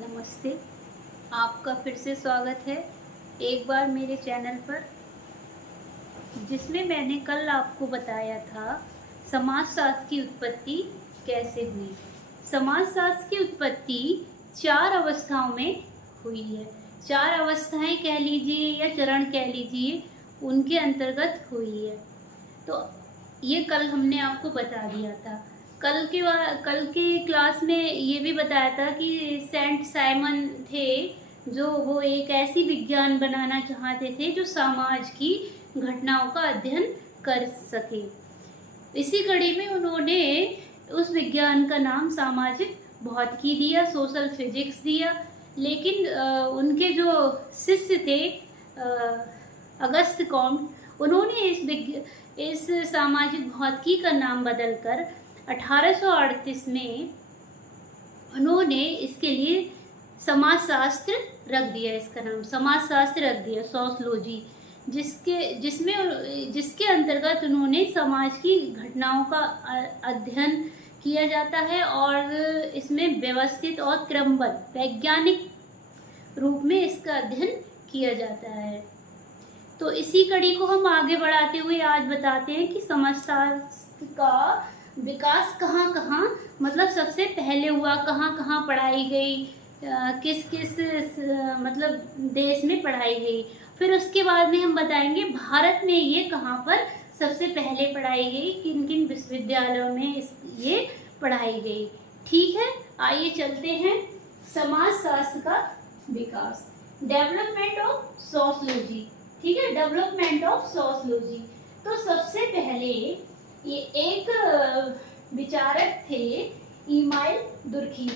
नमस्ते। आपका फिर से स्वागत है एक बार मेरे चैनल पर, जिसमें मैंने कल आपको बताया था समाजशास्त्र की उत्पत्ति कैसे हुई। समाजशास्त्र की उत्पत्ति 4 अवस्थाओं में हुई है। 4 अवस्थाएं कह लीजिए या चरण कह लीजिए, उनके अंतर्गत हुई है। तो ये कल हमने आपको बता दिया था। कल के क्लास में ये भी बताया था कि सेंट साइमन थे, जो वो एक ऐसी विज्ञान बनाना चाहते थे जो समाज की घटनाओं का अध्ययन कर सके। इसी कड़ी में उन्होंने उस विज्ञान का नाम सामाजिक भौतिकी दिया, सोशल फिजिक्स दिया। लेकिन उनके जो शिष्य थे अगस्त कॉम्ट, उन्होंने इस सामाजिक भौतिकी का नाम बदलकर 1838 में उन्होंने इसके लिए समाजशास्त्र रख दिया। इसका नाम समाजशास्त्र रख दिया, सोशलॉजी, जिसके अंतर्गत उन्होंने समाज की घटनाओं का अध्ययन किया जाता है और इसमें व्यवस्थित और क्रमबद्ध वैज्ञानिक रूप में इसका अध्ययन किया जाता है। तो इसी कड़ी को हम आगे बढ़ाते हुए आज बताते हैं कि समाजशास्त्र का विकास कहाँ कहाँ, मतलब सबसे पहले हुआ, कहाँ कहाँ पढ़ाई गई, किस किस मतलब देश में पढ़ाई गई। फिर उसके बाद में हम बताएंगे भारत में ये कहाँ पर सबसे पहले पढ़ाई गई, किन किन विश्वविद्यालयों में ये पढ़ाई गई। ठीक है, आइए चलते हैं। समाजशास्त्र का विकास, डेवलपमेंट ऑफ सोशलॉजी। ठीक है, डेवलपमेंट ऑफ सोशलॉजी। तो सबसे पहले ये एक विचारक थे, इमाइल दुर्खीम।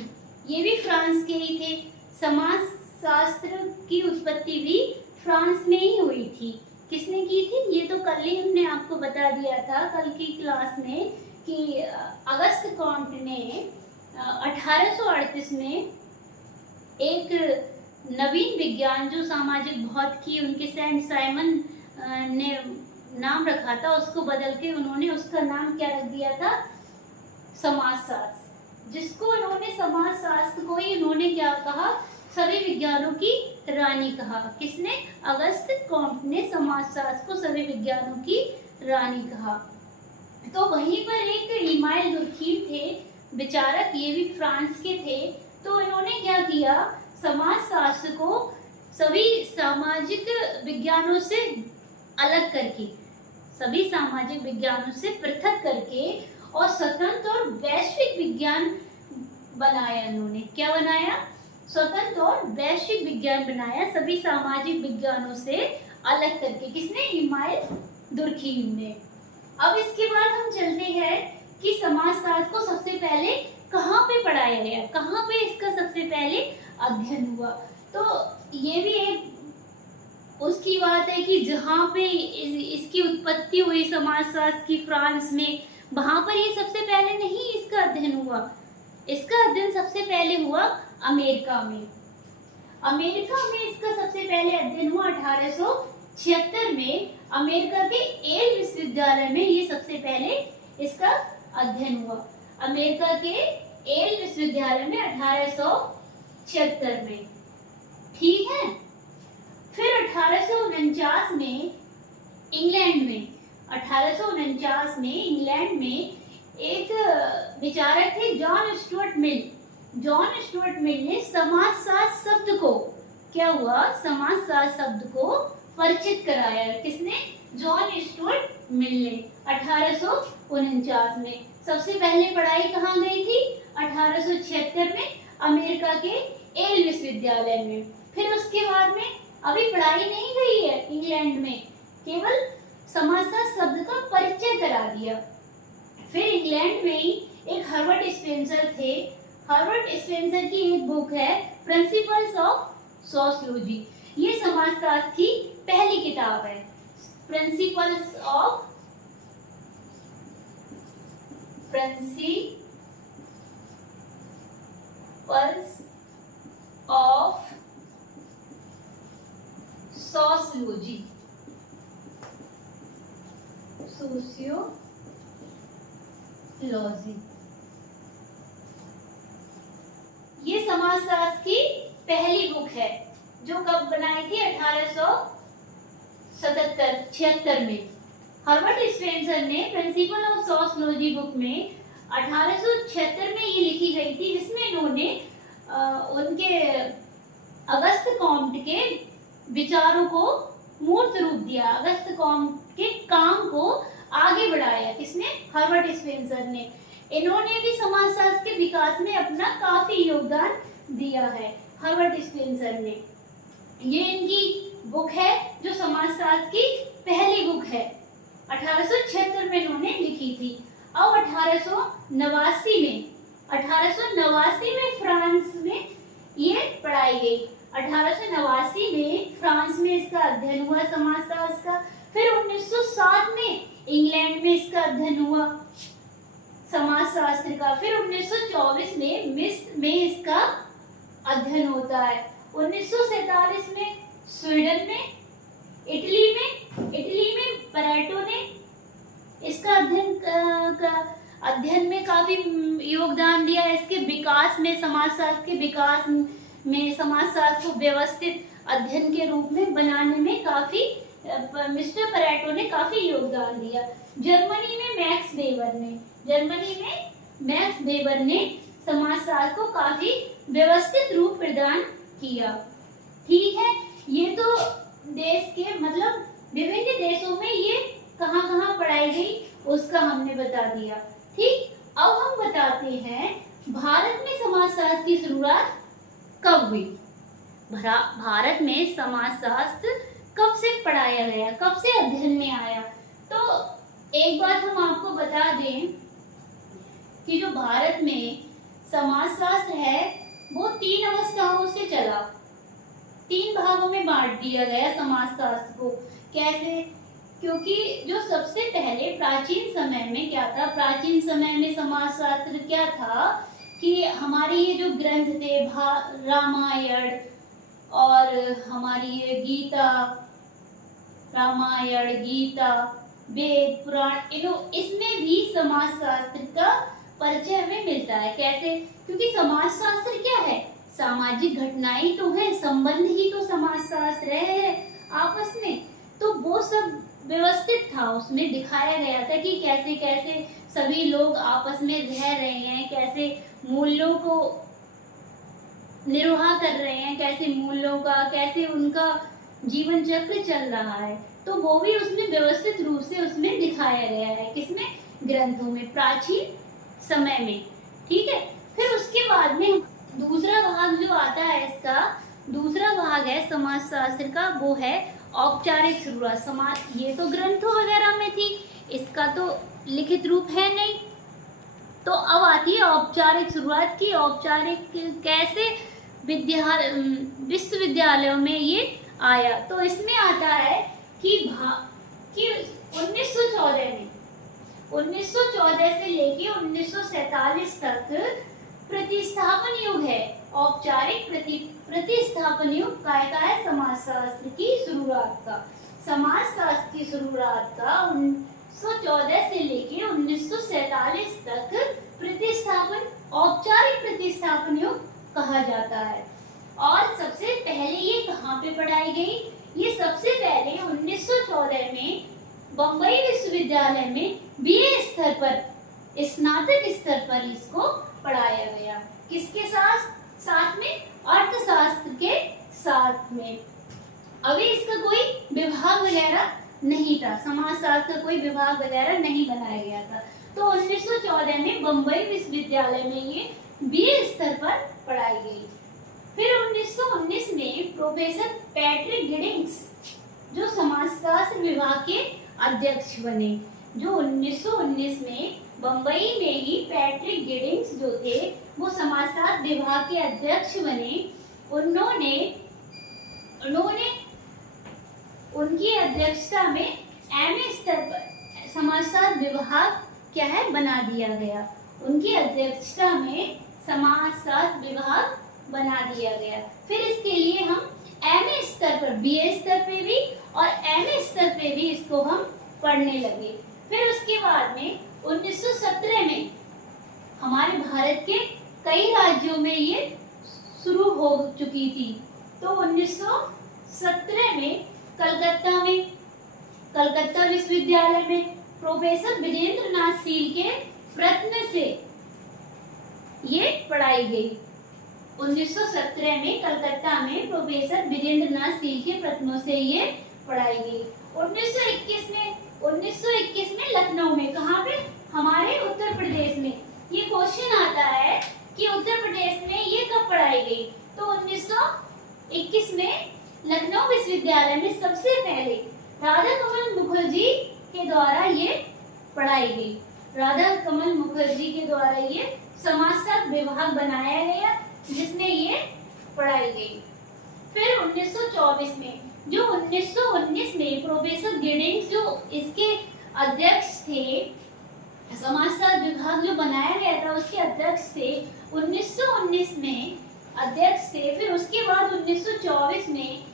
ये भी फ्रांस के ही थे। समाजशास्त्र की उत्पत्ति भी फ्रांस में ही हुई थी। किसने की थी ये तो कल ही हमने आपको बता दिया था, कल की क्लास में, कि अगस्त कॉम्ट ने 1838 में एक नवीन विज्ञान जो सामाजिक भौतिकी, उनके सेंट साइमन ने नाम रखा था, उसको बदल के उन्होंने उसका नाम क्या रख दिया था, समाजशास्त्र। जिसको उन्होंने समाजशास्त्र को ही उन्होंने क्या कहा, सभी विज्ञानों की रानी कहा। किसने? अगस्त कॉम्ट ने समाजशास्त्र को सभी विज्ञानों की रानी कहा। तो वहीं पर एक इमाइल दुर्खीम थे विचारक, ये भी फ्रांस के थे। तो इन्होंने क्या किया, समाजशास्त्र को सभी सामाजिक विज्ञानों से अलग करके, सभी सामाजिक विज्ञानों से पृथक करके और स्वतंत्र और वैश्विक विज्ञान बनाया। इन्होंने क्या बनाया? स्वतंत्र और वैश्विक विज्ञान बनाया, सभी सामाजिक विज्ञानों से अलग करके। किसने? इमाइल दुर्खीम ने। अब इसके बाद हम चलते हैं कि समाजशास्त्र को सबसे पहले कहाँ पे पढ़ाया गया, कहाँ पे इसका सबसे पहले अध्ययन हुआ। तो ये भी एक उसकी बात है कि जहाँ पे इसकी उत्पत्ति हुई समाजशास्त्र की, फ्रांस में, वहां पर ये सबसे पहले नहीं इसका अध्ययन हुआ। इसका अध्ययन सबसे पहले हुआ अमेरिका में। अमेरिका में इसका सबसे पहले अध्ययन हुआ 1876 में। अमेरिका के येल विश्वविद्यालय में ये सबसे पहले इसका अध्ययन हुआ। अमेरिका के येल विश्वविद्यालय में 1876 में। ठीक है, फिर 1849 में इंग्लैंड में, 1849 में इंग्लैंड में एक विचारक थे John Stuart Mill. John Stuart Mill ने समाजशास्त्र शब्द को, क्या हुआ, समाजशास्त्र शब्द को परिचित कराया। किसने? जॉन स्टुअर्ट मिल ने 1849 में। सबसे पहले पढ़ाई कहाँ गई थी? 1876 में अमेरिका के येल विश्वविद्यालय में। फिर उसके बाद में अभी पढ़ाई नहीं गई है इंग्लैंड में, केवल समाजशास्त्र शब्द का परिचय करा दिया। फिर इंग्लैंड में ही एक हर्बर्ट स्पेंसर थे। हर्बर्ट स्पेंसर की एक बुक है प्रिंसिपल्स ऑफ सोशलॉजी। ये समाजशास्त्र की पहली किताब है, प्रिंसिपल्स ऑफ सोशियोलॉजी, ये समाजशास्त्र की पहली बुक है जो कब बनाई थी? 1876 में। हर्बर्ट स्पेंसर ने प्रिंसिपल ऑफ सोशियोलॉजी बुक में 1876 में ये लिखी गई थी, जिसमें इन्होंने उनके अगस्त कॉम्ट के विचारों को मूर्त रूप दिया, अगस्त कॉम्ट के काम को आगे बढ़ाया। किसने? हर्बर्ट स्पेंसर ने। इन्होंने भी समाजशास्त्र के विकास में अपना काफी योगदान दिया है, हर्बर्ट स्पेंसर ने। ये इनकी बुक है जो समाजशास्त्र की पहली बुक है, 1876 में इन्होंने लिखी थी। अब 1889 में फ्रांस में ये पढ़ाई गई। 1889 में फ्रांस में इसका अध्ययन हुआ समाजशास्त्र का। फिर 1907 में इंग्लैंड में इसका अध्ययन हुआ समाजशास्त्र का। फिर 1924 में मिस्र में इसका अध्ययन होता है। 1947 में स्वीडन में, इटली में परेटो ने इसका अध्ययन में काफी योगदान दिया। इसके विकास में, समाजशास्त्र के विकास में समाजशास्त्र को व्यवस्थित अध्ययन के रूप में बनाने में काफी मिस्टर परेटो ने काफी योगदान दिया। जर्मनी में मैक्स वेबर ने समाजशास्त्र को काफी व्यवस्थित रूप प्रदान किया। ठीक है, ये तो देश के मतलब विभिन्न देशों में ये कहाँ पढ़ाई गई उसका हमने बता दिया। ठीक, अब हम बताते हैं भारत में समाजशास्त्र की शुरुआत कब हुई। भारत में समाजशास्त्र कब से पढ़ाया गया, कब से अध्ययन में आया? तो एक बात हम आपको बता दें कि जो भारत में समाजशास्त्र है वो 3 अवस्थाओं से चला, 3 भागों में बांट दिया गया समाजशास्त्र को। कैसे? क्योंकि जो सबसे पहले प्राचीन समय में क्या था, प्राचीन समय में समाजशास्त्र क्या था कि हमारी ये जो ग्रंथ थे, रामायण और हमारी ये रामायण, गीता, वेद, पुराण, इसमें भी समाजशास्त्र का परिचय हमें मिलता है। कैसे? क्योंकि समाजशास्त्र क्या है? सामाजिक घटनाएं तो है, संबंध ही तो समाजशास्त्र है आपस में। तो वो सब व्यवस्थित था, उसमें दिखाया गया था कि कैसे कैसे सभी लोग आपस में रह रहे हैं, कैसे मूल्यों को निर्वाह कर रहे हैं, कैसे मूल्यों का, कैसे उनका जीवन चक्र चल रहा है। तो वो भी उसमें व्यवस्थित रूप से उसमें दिखाया गया है। किसमें? ग्रंथों में, प्राचीन समय में। ठीक है, फिर उसके बाद में दूसरा भाग जो आता है, इसका दूसरा भाग है समाजशास्त्र का, वो है औपचारिक शुरुआत। ये तो ग्रंथों वगैरह में थी, इसका तो लिखित रूप है नहीं। तो अब आती है औपचारिक शुरुआत की। औपचारिक कैसे? विश्वविद्यालयों में ये आया। तो इसमें आता है कि 1914 से लेके 1947 तक प्रतिस्थापन युग है। औपचारिक प्रतिस्थापन युग का है समाजशास्त्र की शुरुआत का। समाजशास्त्र की शुरुआत का 1914 से लेके 1947 तक औपचारिक प्रतिस्थापन युग कहा जाता है। और सबसे पहले ये कहाँ पे पढ़ाई गई? ये सबसे पहले 1914 में बम्बई विश्वविद्यालय में बीए स्तर पर, स्नातक स्तर पर इसको पढ़ाया गया। किसके साथ में? अर्थशास्त्र के साथ में। अभी इसका कोई विभाग वगैरह नहीं था, समाजशास्त्र का कोई विभाग वगैरह नहीं बनाया गया था। तो 1914 में बम्बई विश्वविद्यालय में ये बीए स्तर पर पढ़ाई गई। फिर 1919 में प्रोफेसर पैट्रिक गिडिंग्स जो समाजशास्त्र विभाग के अध्यक्ष बने। जो 1919 में बम्बई में ही पैट्रिक गिडिंग्स जो थे वो समाजशास्त्र विभाग के अध्यक्ष बने। उन्होंने उनकी अध्यक्षता में एमए स्तर पर समाजशास्त्र विभाग क्या है बना दिया गया। उनकी अध्यक्षता में समाजशास्त्र विभाग बना दिया गया। फिर इसके लिए हम एमए स्तर पर, बीए स्तर पे भी और एमए स्तर पे भी इसको हम पढ़ने लगे। फिर उसके बाद में 1917 में हमारे भारत के कई राज्यों में ये शुरू हो चुकी थी। तो 1917 में कलकत्ता विश्वविद्यालय में प्रोफेसर विजेंद्र नाथ शील के प्रयत्न से ये पढ़ाई गई। 1917 में कलकत्ता में प्रोफेसर विजेंद्र नाथ शील के प्रयत्नों से ये पढ़ाई गई। 1921 में लखनऊ में, कहाँ पे, हमारे उत्तर प्रदेश में। ये क्वेश्चन आता है कि उत्तर प्रदेश में ये कब पढ़ाई गई। तो 1921 में लखनऊ विश्वविद्यालय में सबसे पहले राधा कमल मुखर्जी के द्वारा ये पढ़ाई गई। राधा कमल मुखर्जी के द्वारा ये समाजशास्त्र विभाग बनाया गया, जिसमें ये पढ़ाई गई। फिर 1924 में, जो 1919 में प्रोफेसर गिडिंग्स जो इसके अध्यक्ष थे, समाजशास्त्र विभाग जो बनाया गया था उसके अध्यक्ष थे, 1919 में अध्यक्ष थे। फिर उसके बाद 1924 में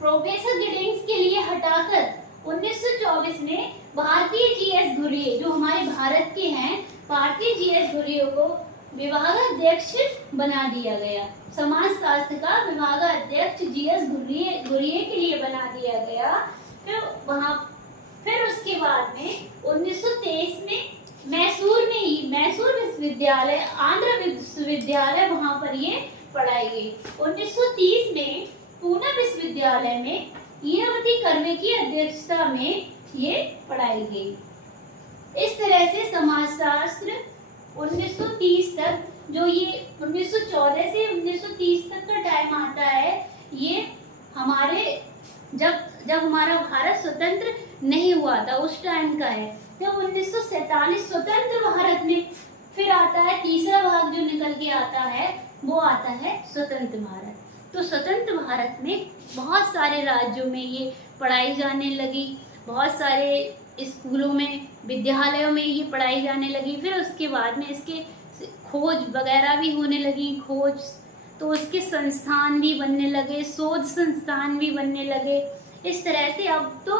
प्रोफेसर गिडिंग्स के लिए हटाकर 1924 में भारतीय जीएस घुरिये, जो हमारे भारत के हैं, भारतीय जीएस घुरिये को विभागाध्यक्ष बना दिया गया। समाजशास्त्र का विभागाध्यक्ष जीएस घुरिये के लिए बना दिया गया। फिर उसके बाद में 1923 में मैसूर विश्वविद्यालय, आंध्र विश्वविद्यालय, वहां पर ये पढ़ाई गई। 1930 में पूना विश्वविद्यालय में लीलावती कर्वे की अध्यक्षता में ये पढ़ाई गई। इस तरह से समाजशास्त्र 1930 तक, जो ये 1914 से 1930 तक का टाइम आता है, ये हमारे जब हमारा भारत स्वतंत्र नहीं हुआ था उस टाइम का है। जब 1947 स्वतंत्र भारत में फिर आता है तीसरा भाग जो निकल के आता है, वो आता है स्वतंत्र भारत। तो स्वतंत्र भारत में बहुत सारे राज्यों में ये पढ़ाई जाने लगी, बहुत सारे स्कूलों में, विद्यालयों में ये पढ़ाई जाने लगी। फिर उसके बाद में इसके खोज वगैरह भी होने लगी, तो उसके संस्थान भी बनने लगे, शोध संस्थान भी बनने लगे। इस तरह से अब तो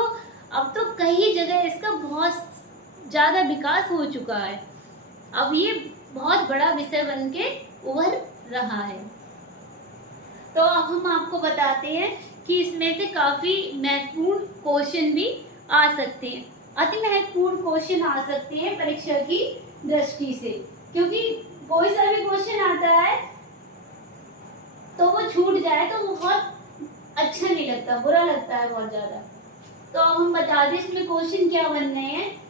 कई जगह इसका बहुत ज़्यादा विकास हो चुका है। अब ये बहुत बड़ा विषय बन के उभर रहा है। तो अब हम आपको बताते हैं कि इसमें से काफ़ी महत्वपूर्ण क्वेश्चन भी आ सकते हैं, अति महत्वपूर्ण क्वेश्चन आ सकते हैं परीक्षा की दृष्टि से, क्योंकि कोई सा भी क्वेश्चन आता है तो वो छूट जाए तो वो बहुत अच्छा नहीं लगता, बुरा लगता है बहुत ज़्यादा। तो अब हम बता दें इसमें क्वेश्चन क्या बन रहे हैं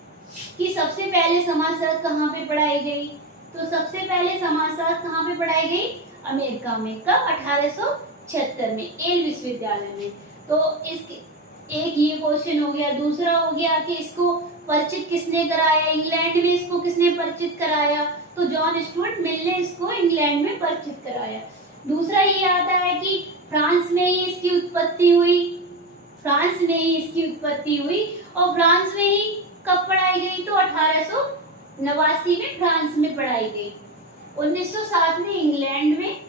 कि सबसे पहले समाजशास्त्र कहाँ पे पढ़ाई गई। तो सबसे पहले समाजशास्त्र कहाँ पे पढ़ाई गई, अमेरिका में। कब, 1876 में, येल विश्वविद्यालय में। तो इसके एक ये क्वेश्चन हो गया। दूसरा हो गया कि इसको परिचित किसने कराया, इंग्लैंड में इसको किसने परिचित कराया। तो जॉन स्टुअर्ट मिल ने इसको इंग्लैंड में परिचित कराया। दूसरा ये आता है कि फ्रांस में ही इसकी उत्पत्ति हुई, और फ्रांस में ही कब पढ़ाई गई, तो 1889 में फ्रांस में पढ़ाई गई। 1907 में इंग्लैंड में,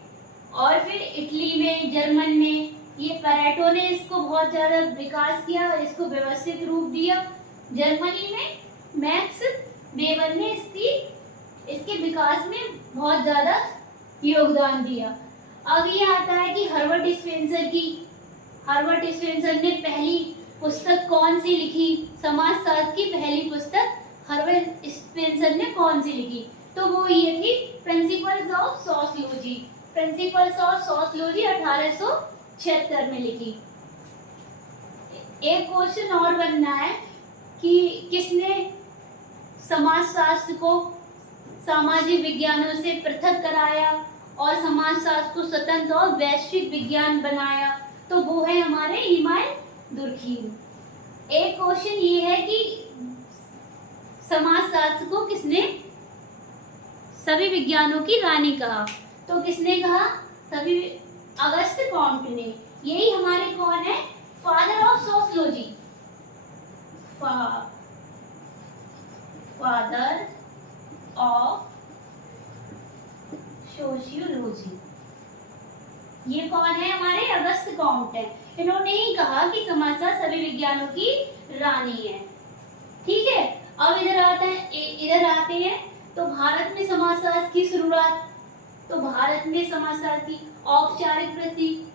और फिर इटली में, जर्मन में। ये पैरेटो ने इसको बहुत ज़्यादा विकास किया, इसको व्यवस्थित रूप दिया। जर्मनी में मैक्स वेबर ने इसके विकास में बहुत ज़्यादा योगदान दिया। अब ये आता है कि हर्बर्ट स्पेंसर ने पहली पुस्तक कौन सी लिखी, समाजशास्त्र की पहली पुस्तक हर्बर्ट स्पेंसर ने कौन सी लिखी। तो वो ये थी प्रिंसिपल्स ऑफ सोशियोलॉजी 1876 में लिखी। एक क्वेश्चन और बनना है कि किसने समाजशास्त्र को सामाजिक विज्ञानों से पृथक कराया और समाजशास्त्र को स्वतंत्र और वैश्विक विज्ञान बनाया। तो वो है हमारे इमाम दुर्खीम। एक क्वेश्चन ये है कि समाजशास्त्र को किसने सभी विज्ञानों की रानी कहा। तो किसने कहा, सभी, अगस्त कॉम्ट ने। यही हमारे कौन है, father of sociology, father of sociology. ये कौन है, हमारे अगस्त कॉम्ट है। इन्होंने ही कहा कि समाजशास्त्र सभी विज्ञानों की रानी है। ठीक है, अब इधर आते हैं। तो भारत में समाजशास्त्र की शुरुआत तो भारत में समाजशास्त्र की औपचारिक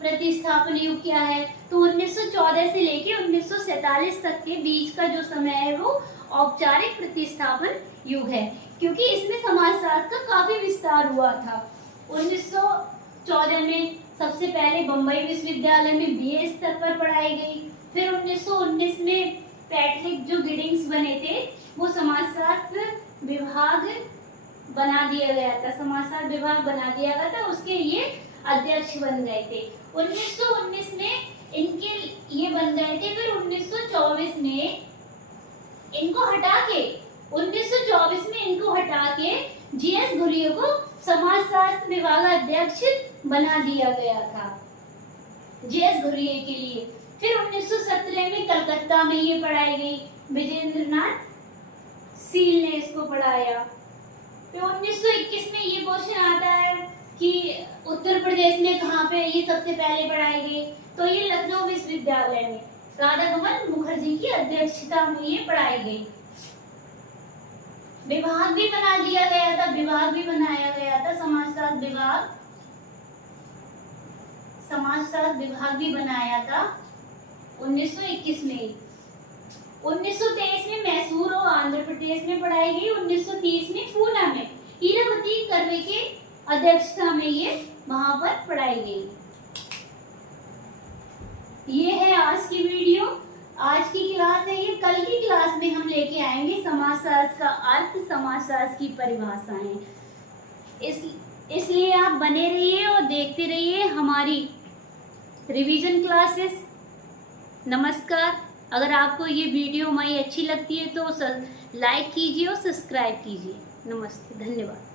प्रतिस्थापन युग क्या है? तो 1914 से लेके 1947 तक के बीच का जो समय है वो औपचारिक प्रतिस्थापन युग है, क्योंकि इसमें समाजशास्त्र का काफी विस्तार हुआ था। 1914 में सबसे पहले बम्बई विश्वविद्यालय में बीए स्तर पर पढ़ाई गई। फिर 1919 में पैट्रिक जो गिडिंग्स बने थे वो समाजशास्त्र विभाग बना दिया गया था, समाजशास्त्र विभाग बना दिया गया था, उसके ये अध्यक्ष बन गए थे। 1919 में इनके ये बन गए थे। फिर 1924 में इनको हटा के जीएस घुरिया को समाजशास्त्र विभाग अध्यक्ष बना दिया गया था, जीएस घुरिया के लिए। फिर 1917 में कलकत्ता में ये पढ़ाई गई, विजेंद्रनाथ सील ने इसको पढ़ाया। फिर 1921 में ये क्वेश्चन आता है कि उत्तर प्रदेश में कहाँ पे ये सबसे पहले पढ़ाई गई? तो ये लखनऊ विश्वविद्यालय में राधाकमल मुखर्जी की अध्यक्षता में ये पढ़ाई गई। विभाग भी बना दिया गया था, विभाग भी बनाया गया था, समाजशास्त्र विभाग भी बनाया था 1921 में। 1923 में मैसूर और आंध्र प्रदेश में पढ़ाई गई। 1930 में पूना में हीरावती कर्वे के अध्यक्षता में ये वहां पर पढ़ाई गई। ये है आज की वीडियो, आज की क्लास है ये। कल की क्लास में हम लेके आएंगे समाजशास्त्र का अर्थ, समाजशास्त्र की परिभाषाएं। इसलिए आप बने रहिए और देखते रहिए हमारी रिवीजन क्लासेस। नमस्कार। अगर आपको ये वीडियो हमारी अच्छी लगती है तो लाइक कीजिए और सब्सक्राइब कीजिए। नमस्ते, धन्यवाद।